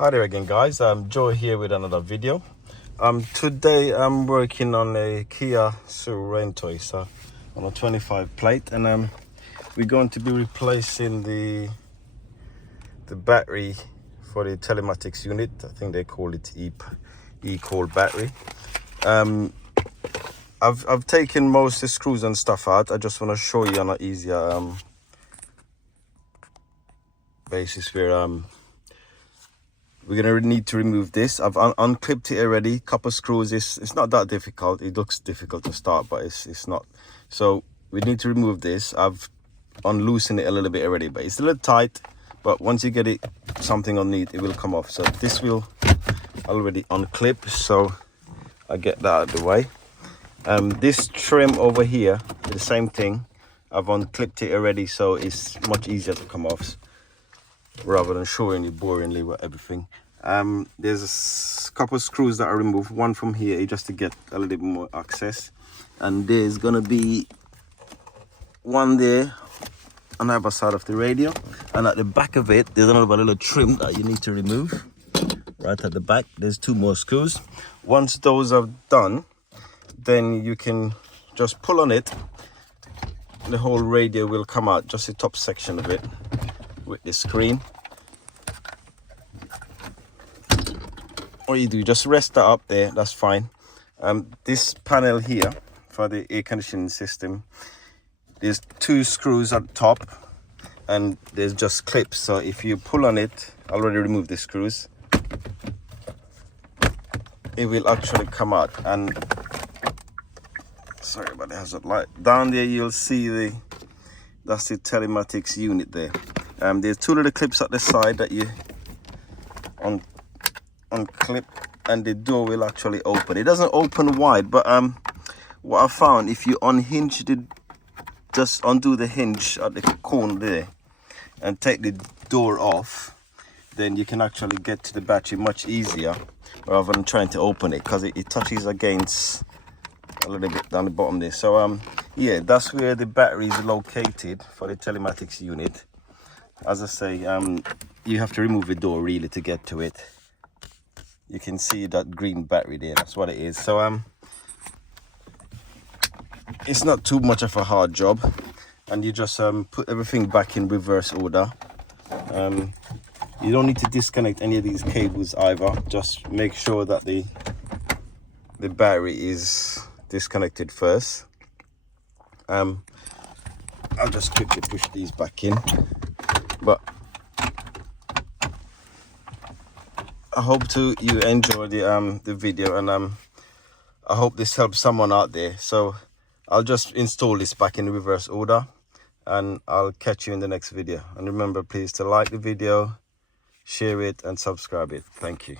Hi there again, guys. Joe here with another video. Today I'm working on a Kia Sorento. It's on a 25 plate, and we're going to be replacing the battery for the telematics unit. I think they call it e-call battery. I've taken most of the screws and stuff out. I just want to show you on an easier basis where we're gonna need to remove this. I've unclipped it already. Couple screws. It's not that difficult. It looks difficult to start, but it's not. So we need to remove this. I've unloosened it a little bit already, but it's a little tight. But once you get it something underneath, it will come off. So this will already unclip. So I get that out of the way. This trim over here, the same thing. I've unclipped it already, so it's much easier to come off, rather than showing you boringly with everything. There's a couple of screws that I removed, one from here just to get a little bit more access, and there's gonna be one there on the other side of the radio, and at the back of it there's another little trim that you need to remove. Right at the back there's two more screws. Once those are done, then you can just pull on it. The whole radio will come out, just the top section of it with the screen. All you do, just rest that up there, that's fine. This panel here for the air conditioning system, there's two screws at the top and there's just clips. So if you pull on it, I already removed the screws, it will actually come out. And sorry about the hazard light down there, you'll see that's the telematics unit there. There's two little clips at the side that you unclip, and the door will actually open. It doesn't open wide, but what I found, if you unhinge just undo the hinge at the corner there and take the door off, then you can actually get to the battery much easier rather than trying to open it, because it touches against a little bit down the bottom there. So yeah, that's where the battery is located for the telematics unit. As I say, you have to remove the door really to get to it. You can see that green battery there, that's what it is. So it's not too much of a hard job, and you just put everything back in reverse order. You don't need to disconnect any of these cables either. Just make sure that the battery is disconnected first. I'll just quickly push these back in. But I hope you enjoy the video, and I hope this helps someone out there. So I'll just install this back in reverse order, and I'll catch you in the next video. And remember, please, to like the video, share it and subscribe it. Thank you.